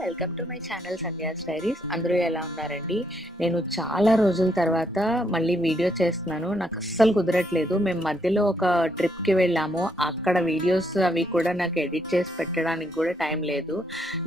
Welcome to my channel Sandhya's diaries. అందరూ ఎలా ఉన్నారండి? నేను చాలా రోజుల తర్వాత మళ్ళీ వీడియో చేస్తున్నాను. నాకు అస్సలు కుదరట్లేదు. మేము మధ్యలో ఒక ట్రిప్కి వెళ్ళాము. అక్కడ వీడియోస్ అవి కూడా నాకు ఎడిట్ చేసి పెట్టడానికి కూడా టైం లేదు.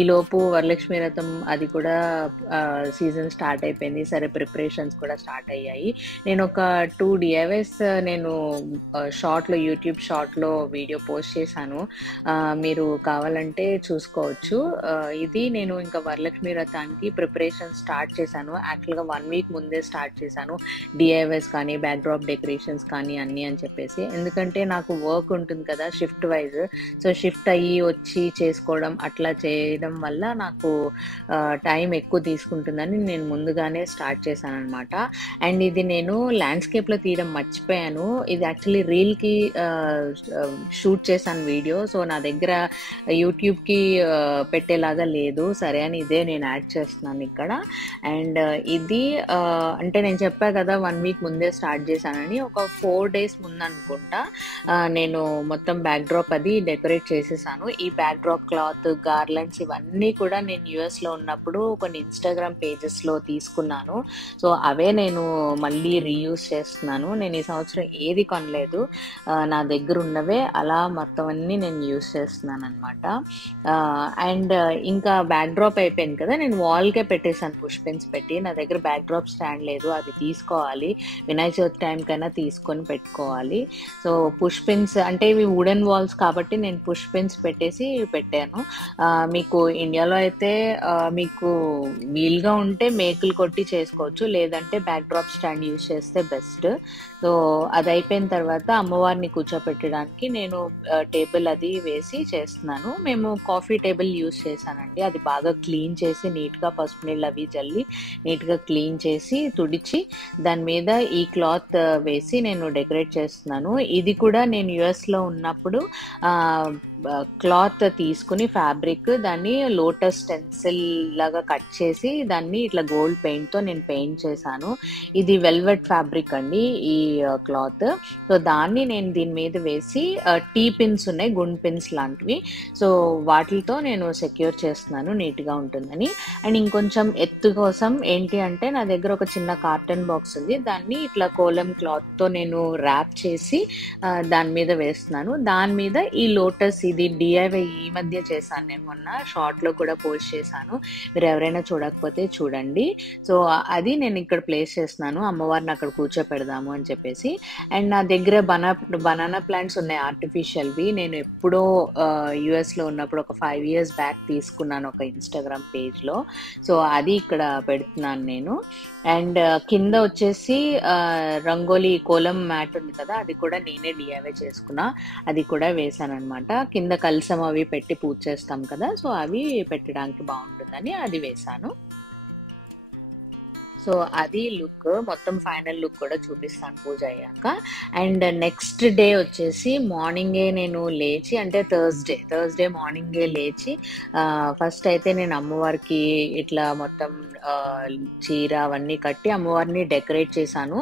ఈలోపు వరలక్ష్మి వ్రతం అది కూడా సీజన్ స్టార్ట్ అయిపోయింది. సరే, ప్రిపరేషన్స్ కూడా స్టార్ట్ అయ్యాయి. నేను ఒక 2 DIYs నేను షార్ట్లో, యూట్యూబ్ షార్ట్లో వీడియో పోస్ట్ చేశాను. మీరు కావాలంటే చూసుకోవచ్చు. ఇది నేను ఇంకా వరలక్ష్మి వ్రతానికి ప్రిపరేషన్ స్టార్ట్ చేశాను. యాక్చువల్గా 1 వీక్ ముందే స్టార్ట్ చేశాను. DIYs కానీ, బ్యాక్డ్రాప్ డెకరేషన్స్ కానీ అన్నీ అని చెప్పేసి. ఎందుకంటే నాకు వర్క్ ఉంటుంది కదా షిఫ్ట్ వైజ్. సో షిఫ్ట్ అయ్యి వచ్చి చేసుకోవడం అట్లా చేయడం వల్ల నాకు టైం ఎక్కువ తీసుకుంటుందని నేను ముందుగానే స్టార్ట్ చేశాను అనమాట. అండ్ ఇది నేను ల్యాండ్స్కేప్లో తీయడం మర్చిపోయాను. ఇది యాక్చువల్లీ రీల్కి షూట్ చేశాను వీడియో. సో నా దగ్గర యూట్యూబ్కి పెట్టేలాగా లేదు. సరే అని ఇదే నేను యాడ్ చేస్తున్నాను ఇక్కడ. అండ్ ఇది అంటే నేను చెప్పా కదా 1 వీక్ ముందే స్టార్ట్ చేశానని. ఒక 4 days ముందు అనుకుంటా నేను మొత్తం బ్యాక్డ్రాప్ అది డెకరేట్ చేసేసాను. ఈ బ్యాక్డ్రాప్ క్లాత్, గార్లెండ్స్ ఇవన్నీ కూడా నేను యూఎస్లో ఉన్నప్పుడు కొన్ని ఇన్స్టాగ్రామ్ పేజెస్లో తీసుకున్నాను. సో అవే నేను మళ్ళీ రీయూజ్ చేస్తున్నాను. నేను ఈ సంవత్సరం ఏది కొనలేదు. నా దగ్గర ఉన్నవే అలా మొత్తం అన్నీ నేను యూజ్ చేస్తున్నాను అనమాట. అండ్ ఇంకా బ్యాక్డ్రాప్ అయిపోయింది కదా, నేను వాల్కే పెట్టేశాను పుష్ పిన్స్ పెట్టి. నా దగ్గర బ్యాక్డ్రాప్ స్టాండ్ లేదు, అది తీసుకోవాలి. వినాయక చవితి టైంకైనా తీసుకొని పెట్టుకోవాలి. సో పుష్ పిన్స్ అంటే ఇవి వుడెన్ వాల్స్ కాబట్టి నేను పుష్ పిన్స్ పెట్టేసి పెట్టాను. మీకు ఇండియాలో అయితే మీకు వీలుగా ఉంటే మేకులు కొట్టి చేసుకోవచ్చు, లేదంటే బ్యాక్డ్రాప్ స్టాండ్ యూజ్ చేస్తే బెస్ట్. సో అది అయిపోయిన తర్వాత అమ్మవారిని కూర్చోపెట్టడానికి నేను టేబుల్ అది వేసి చేస్తున్నాను. మేము కాఫీ టేబుల్ యూజ్ చేశానండి. అది బాగా క్లీన్ చేసి నీట్గా పసుపు నీళ్ళు అవి జల్లి నీట్గా క్లీన్ చేసి తుడిచి దాని మీద ఈ క్లాత్ వేసి నేను డెకరేట్ చేస్తున్నాను. ఇది కూడా నేను యుఎస్లో ఉన్నప్పుడు క్లాత్ తీసుకుని ఫ్యాబ్రిక్ దాన్ని లోటస్ స్టెన్సిల్ లాగా కట్ చేసి దాన్ని ఇట్లా గోల్డ్ పెయింట్తో నేను పెయింట్ చేశాను. ఇది వెల్వెట్ ఫ్యాబ్రిక్ అండి ఈ క్లాత్. సో దాన్ని నేను దీని మీద వేసి టీ పిన్స్ ఉన్నాయి, గుండ్ పిన్స్ లాంటివి. సో వాటితో నేను సెక్యూర్ చేస్తున్నాను నీట్గా ఉంటుందని. అండ్ ఇంకొంచెం ఎత్తు కోసం ఏంటి అంటే నా దగ్గర ఒక చిన్న కార్టన్ బాక్స్ ఉంది. దాన్ని ఇట్లా కోలం క్లాత్తో నేను ర్యాప్ చేసి దాని మీద వేస్తున్నాను. దాని మీద ఈ లోటస్, ఇది DIY ఈ మధ్య చేశాను, నేను మొన్న షార్ట్లో కూడా పోస్ట్ చేశాను. మీరు ఎవరైనా చూడకపోతే చూడండి. సో అది నేను ఇక్కడ ప్లేస్ చేస్తున్నాను, అమ్మవారిని అక్కడ కూర్చోపెడదాము అని చెప్పేసి. అండ్ నా దగ్గర బనానా ప్లాంట్స్ ఉన్నాయి ఆర్టిఫిషియల్వి. నేను ఎప్పుడో యుఎస్లో ఉన్నప్పుడు ఒక 5 years బ్యాక్ తీసుకున్నాను ఒక ఇన్స్టాగ్రామ్ పేజ్లో. సో అది ఇక్కడ పెడుతున్నాను నేను. అండ్ కింద వచ్చేసి రంగోలీ కోలం మ్యాట్ ఉంది కదా, అది కూడా నేనే DIY చేసుకున్నా. అది కూడా వేసాను అనమాట. కింద కలసం అవి పెట్టి పూజ చేస్తాం కదా, సో అవి పెట్టడానికి బాగుంటుందని అది వేసాను. సో అది లుక్, మొత్తం ఫైనల్ లుక్ కూడా చూపిస్తాను పూజ అయ్యాక. అండ్ నెక్స్ట్ డే వచ్చేసి మార్నింగే నేను లేచి, అంటే థర్స్డే మార్నింగే లేచి ఫస్ట్ అయితే నేను అమ్మవారికి ఇట్లా మొత్తం చీర అవన్నీ కట్టి అమ్మవారిని డెకరేట్ చేశాను.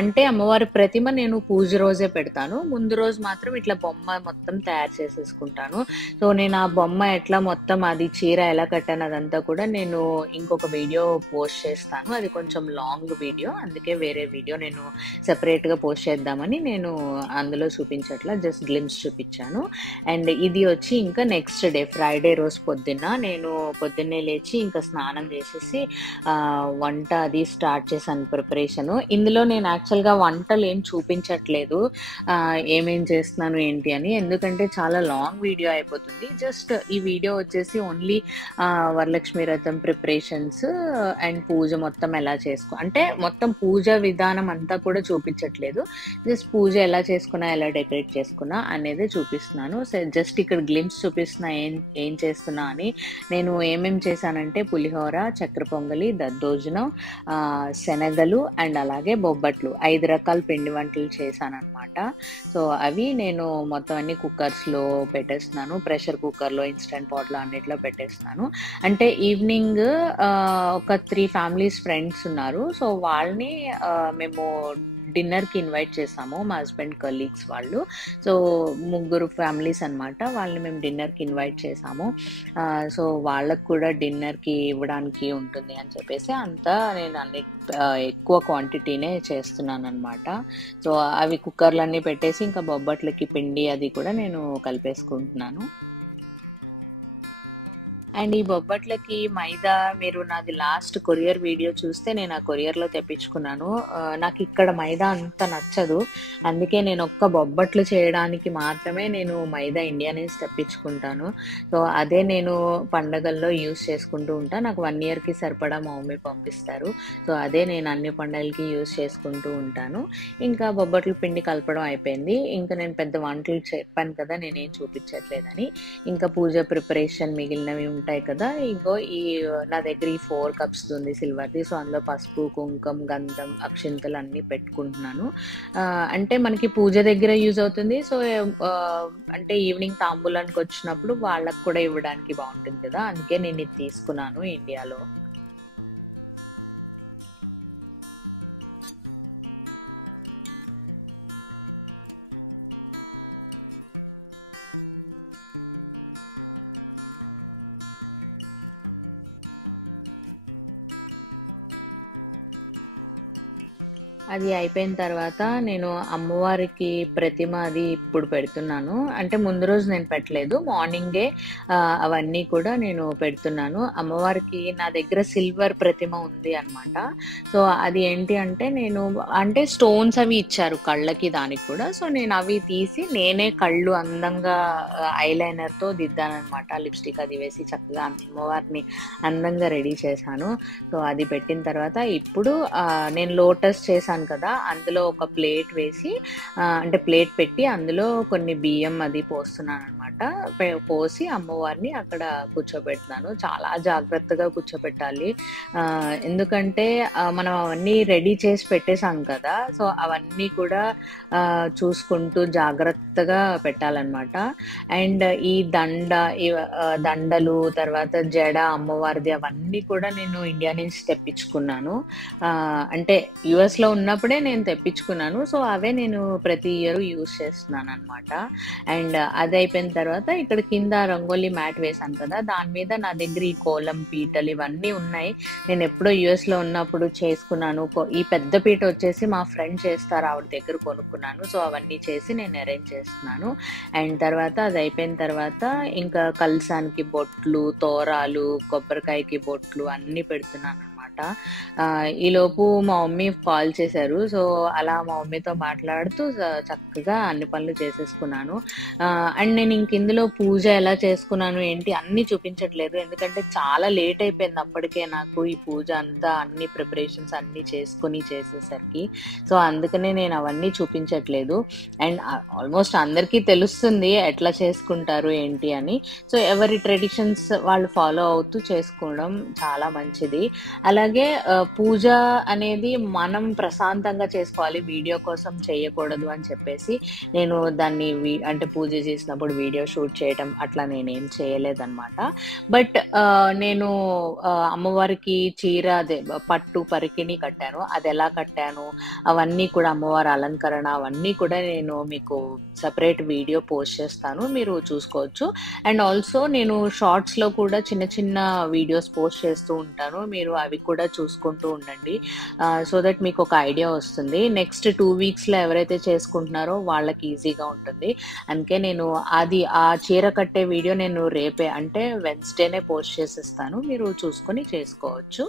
అంటే అమ్మవారి ప్రతిమ నేను పూజ రోజే పెడతాను. ముందు రోజు మాత్రం ఇట్లా బొమ్మ మొత్తం తయారు చేసేసుకుంటాను. సో నేను ఆ బొమ్మ ఎట్లా మొత్తం అది చీర ఎలా కట్టాను అదంతా కూడా నేను ఇంకొక వీడియో పోస్ట్ చేస్తాను. అది కొంచెం లాంగ్ వీడియో, అందుకే వేరే వీడియో నేను సెపరేట్గా పోస్ట్ చేద్దామని నేను అందులో చూపించట్లా, జస్ట్ గ్లిమ్స్ చూపించాను. అండ్ ఇది వచ్చి ఇంకా నెక్స్ట్ డే ఫ్రైడే రోజు పొద్దున్నే లేచి ఇంకా స్నానం చేసేసి వంట అది స్టార్ట్ చేశాను ప్రిపరేషన్. ఇందులో నేను యాక్చువల్గా వంటలు ఏం చూపించట్లేదు, ఏమేం చేస్తున్నాను ఏంటి అని, ఎందుకంటే చాలా లాంగ్ వీడియో అయిపోతుంది. జస్ట్ ఈ వీడియో వచ్చేసి ఓన్లీ వరలక్ష్మి వ్రతం ప్రిపరేషన్స్ అండ్ పూజ మొత్తం ఎలా అంటే మొత్తం పూజ విధానం అంతా కూడా చూపించట్లేదు. జస్ట్ పూజ ఎలా చేసుకున్నా, ఎలా డెకరేట్ చేసుకున్నా అనేది చూపిస్తున్నాను. సో జస్ట్ ఇక్కడ గ్లిమ్స్ చూపిస్తున్నా ఏం చేస్తున్నా అని. నేను ఏమేం చేశానంటే పులిహోర, చక్కెర పొంగలి, దద్దోజనం, శనగలు అండ్ అలాగే బొబ్బట్లు 5 రకాల పిండి వంటలు చేశాను అనమాట. సో అవి నేను మొత్తం అన్ని కుక్కర్స్లో పెట్టేస్తున్నాను, ప్రెషర్ కుక్కర్లో, ఇన్స్టెంట్ పాట్లో అన్నిట్లో పెట్టేస్తున్నాను. అంటే ఈవినింగ్ ఒక 3 families ఫ్రెండ్స్ ఉన్నారు. సో వాళ్ళని మేము డిన్నర్‌కి ఇన్వైట్ చేసాము. మా హస్బెండ్ కలీగ్స్ వాళ్ళు. సో, ముగ్గురు ఫ్యామిలీస్ అనమాట. వాళ్ళని మేము డిన్నర్‌కి ఇన్వైట్ చేసాము. సో, వాళ్ళకి కూడా డిన్నర్‌కి ఇవ్వడానికి ఉంటుంది అని చెప్పేసి అంతా నేను ఎక్కువ క్వాంటిటీనే చేస్తున్నాననమాట. సో, అవి కుక్కర్‌లన్నీ పెట్టేసి ఇంకా బొబ్బట్లకి పిండి అది కూడా నేను కలిపేసుకుంటున్నాను. అండ్ ఈ బొబ్బట్లకి మైదా మీరు నాది లాస్ట్ కొరియర్ వీడియో చూస్తే నేను ఆ కొరియర్‌లో తెప్పించుకున్నాను. నాకిక్కడ మైదా అంత నచ్చదు. అందుకే నేను ఒక్క బొబ్బట్లు చేయడానికి మాత్రమే నేను మైదా ఇండియా నుంచి తెప్పించుకుంటాను. సో, అదే నేను పండగల్లో యూజ్ చేసుకుంటూ ఉంటా. నాకు 1 ఇయర్‌కి సరిపడా మా మమ్మీ పంపిస్తారు. సో, అదే నేను అన్ని పండగలకి యూజ్ చేసుకుంటూ ఉంటాను. ఇంకా బొబ్బట్ల పిండి కలపడం అయిపోయింది. ఇంకా నేను పెద్ద వంటలు చెప్పాను కదా! నేనేం చూపించట్లేదని. ఇంకా పూజ ప్రిపరేషన్ మిగిలినవి ఉంటాయి కదా! ఇగో నా దగ్గర ఈ 4 కప్స్ ఉంది సిల్వర్‌ది. సో, అందులో పసుపు, కుంకుమ, గంధం, అక్షింతలు అన్నీ పెట్టుకుంటున్నాను. అంటే మనకి పూజ దగ్గర యూజ్ అవుతుంది. సో, అంటే ఈవినింగ్ తాంబూలానికి వచ్చినప్పుడు వాళ్ళకి కూడా ఇవ్వడానికి బావుంటుంది కదా! అందుకే నేను ఇది తీసుకున్నాను ఇండియాలో. అది అయిపోయిన తర్వాత నేను అమ్మవారికి ప్రతిమ అది ఇప్పుడు పెడుతున్నాను. అంటే ముందు రోజు నేను పెట్టలేదు. మార్నింగే అవన్నీ కూడా నేను పెడుతున్నాను. అమ్మవారికి నా దగ్గర సిల్వర్ ప్రతిమ ఉంది అనమాట. సో, అది ఏంటి అంటే అంటే స్టోన్స్ అవి ఇచ్చారు కళ్ళకి దానికి కూడా. సో, నేను అవి తీసి నేనే కళ్ళు అందంగా ఐలైనర్‌తో దిద్దాననమాట. లిప్‌స్టిక్ అది వేసి చక్కగా అమ్మవారిని అందంగా రెడీ చేశాను. సో, అది పెట్టిన తర్వాత ఇప్పుడు నేను లోటస్ చేశాను కదా! అందులో ఒక ప్లేట్ వేసి అంటే ప్లేట్ పెట్టి అందులో కొన్ని బియ్యం అది పోస్తున్నాననమాట. పోసి అమ్మవారిని అక్కడ కూర్చోబెడతాను. చాలా జాగ్రత్తగా కూర్చోబెట్టాలి. ఎందుకంటే మనం అవన్నీ రెడీ చేసి పెట్టేసాం కదా! సో, అవన్నీ కూడా చూసుకుంటూ జాగ్రత్తగా పెట్టాలనమాట. అండ్ ఈ దండలు తర్వాత జడ అమ్మవారిది అవన్నీ కూడా నేను ఇండియా నుంచి తెప్పించుకున్నాను. అంటే యూఎస్‌లో ఉన్నప్పుడే నేను తెప్పించుకున్నాను. సో, అవే నేను ప్రతి ఇయర్ యూజ్ చేస్తున్నాననమాట. అండ్ అది అయిపోయిన తర్వాత ఇక్కడ కింద రంగోలీ మ్యాట్ వేశాను కదా! దాని మీద నా దగ్గర ఈ కోలం పీటలు ఇవన్నీ ఉన్నాయి. నేను ఎప్పుడో యూఎస్‌లో ఉన్నప్పుడు చేసుకున్నాను. ఈ పెద్ద పీట వచ్చేసి మా ఫ్రెండ్ చేస్తారు. ఆవిడ దగ్గర కొనుక్కున్నాను. సో, అవన్నీ చేసి నేను అరేంజ్ చేస్తున్నాను. అండ్ తర్వాత అది అయిపోయిన తర్వాత ఇంకా కలశానికి బొట్లు, తోరాలు, కొబ్బరికాయకి బొట్లు అన్నీ పెడుతున్నాననమాట. ఈలోపు మా మమ్మీ కాల్ చేశారు. సో, అలా మా మమ్మీతో మాట్లాడుతూ చక్కగా అన్ని పనులు చేసేసుకున్నాను. అండ్ నేను ఇందులో పూజ ఎలా చేసుకున్నాను ఏంటి అన్నీ చూపించట్లేదు. ఎందుకంటే చాలా లేట్ అయిపోయింది అప్పటికే నాకు ఈ పూజ అంతా అన్ని ప్రిపరేషన్స్ అన్నీ చేసుకొని చేసేసరికి. సో, అందుకనే నేను అవన్నీ చూపించట్లేదు. అండ్ ఆల్మోస్ట్ అందరికీ తెలుస్తుంది ఎట్లా చేసుకుంటారు ఏంటి అని. సో, ఎవరి ట్రెడిషన్స్ వాళ్ళు ఫాలో అవుతూ చేసుకోవడం చాలా మంచిది. అలాగే పూజ అనేది మనం ప్రశాంతంగా చేసుకోవాలి. వీడియో కోసం చేయకూడదు అని చెప్పేసి నేను దాన్ని అంటే పూజ చేసినప్పుడు వీడియో షూట్ చేయడం అట్లా నేనేం చేయలేదన్నమాట. బట్ నేను అమ్మవారికి చీర అదే పట్టు పరికిణి కట్టాను. అది ఎలా కట్టాను అవన్నీ కూడా అమ్మవారి అలంకరణ అవన్నీ కూడా నేను మీకు సెపరేట్ వీడియో పోస్ట్ చేస్తాను. మీరు చూసుకోవచ్చు. అండ్ ఆల్సో నేను షార్ట్స్‌లో కూడా చిన్న చిన్న వీడియోస్ పోస్ట్ చేస్తూ ఉంటాను. మీరు అవి కూడా చూసుకుంటూ ఉండండి. సో దట్ మీకు ఒక ఐడియా వస్తుంది. నెక్స్ట్ 2 వీక్స్‌లో ఎవరైతే చేసుకుంటున్నారో వాళ్ళకి ఈజీగా ఉంటుంది. అందుకే నేను ఆ చీర కట్టే వీడియో నేను రేపే అంటే వెన్స్‌డేనే పోస్ట్ చేసేస్తాను. మీరు చూసుకొని చేసుకోవచ్చు.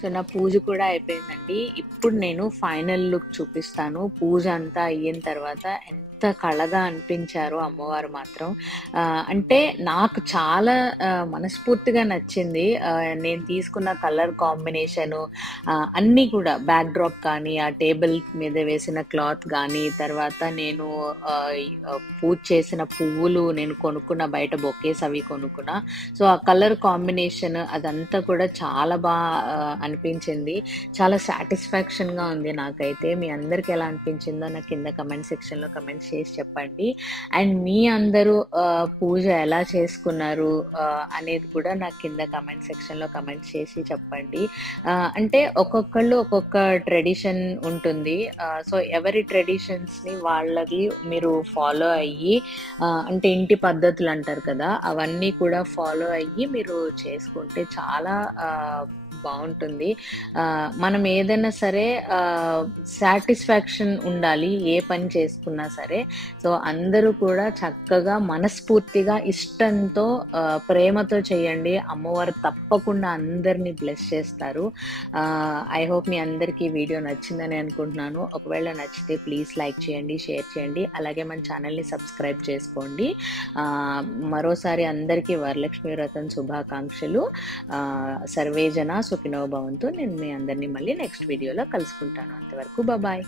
సో నా పూజ కూడా అయిపోయిందండి. ఇప్పుడు నేను ఫైనల్ లుక్ చూపిస్తాను. పూజ అంతా అయిన తర్వాత ఎంత కళగా అనిపించారో అమ్మవారు మాత్రం. అంటే నాకు చాలా మనస్ఫూర్తిగా నచ్చింది. నేను తీసుకున్న కలర్ కాంబినేషను అన్నీ కూడా బ్యాక్ డ్రాప్ కానీ, ఆ టేబుల్ మీద వేసిన క్లాత్ కానీ, తర్వాత నేను పూజ చేసిన పువ్వులు నేను కొనుక్కున్న, బయట బొకేస్ అవి కొనుక్కున్నా. సో ఆ కలర్ కాంబినేషన్ అదంతా కూడా చాలా అనిపించింది. చాలా సాటిస్ఫాక్షన్గా ఉంది నాకైతే. మీ అందరికి ఎలా అనిపించిందో నాకు కింద కమెంట్ సెక్షన్లో కమెంట్ చేసి చెప్పండి. అండ్ మీ అందరూ పూజ ఎలా చేసుకున్నారు అనేది కూడా నాకు కింద కమెంట్ సెక్షన్లో కమెంట్ చేసి చెప్పండి. అంటే ఒక్కొక్కళ్ళు ఒక్కొక్క ట్రెడిషన్ ఉంటుంది. సో ఎవరి ట్రెడిషన్స్ని వాళ్ళకి మీరు ఫాలో అయ్యి, అంటే ఇంటి పద్ధతులు అంటారు కదా, అవన్నీ కూడా ఫాలో అయ్యి మీరు చేసుకుంటే చాలా బాగుంటుంది. మనం ఏదైనా సరే సాటిస్ఫాక్షన్ ఉండాలి ఏ పని చేసుకున్నా సరే. సో అందరూ కూడా చక్కగా మనస్ఫూర్తిగా ఇష్టంతో ప్రేమతో చేయండి. అమ్మవారు తప్పకుండా అందరినీ బ్లెస్ చేస్తారు. ఐ హోప్ మీ అందరికీ ఈ వీడియో నచ్చిందని అనుకుంటున్నాను. ఒకవేళ నచ్చితే ప్లీజ్ లైక్ చేయండి, షేర్ చేయండి, అలాగే మన ఛానల్ని సబ్స్క్రైబ్ చేసుకోండి. మరోసారి అందరికీ వరలక్ష్మి వ్రతం శుభాకాంక్షలు. సర్వేజన సుఖినో భవంతు. నేను మీ అందరినీ మళ్ళీ నెక్స్ట్ వీడియోలో కలుసుకుంటాను. అంతవరకు బాయ్.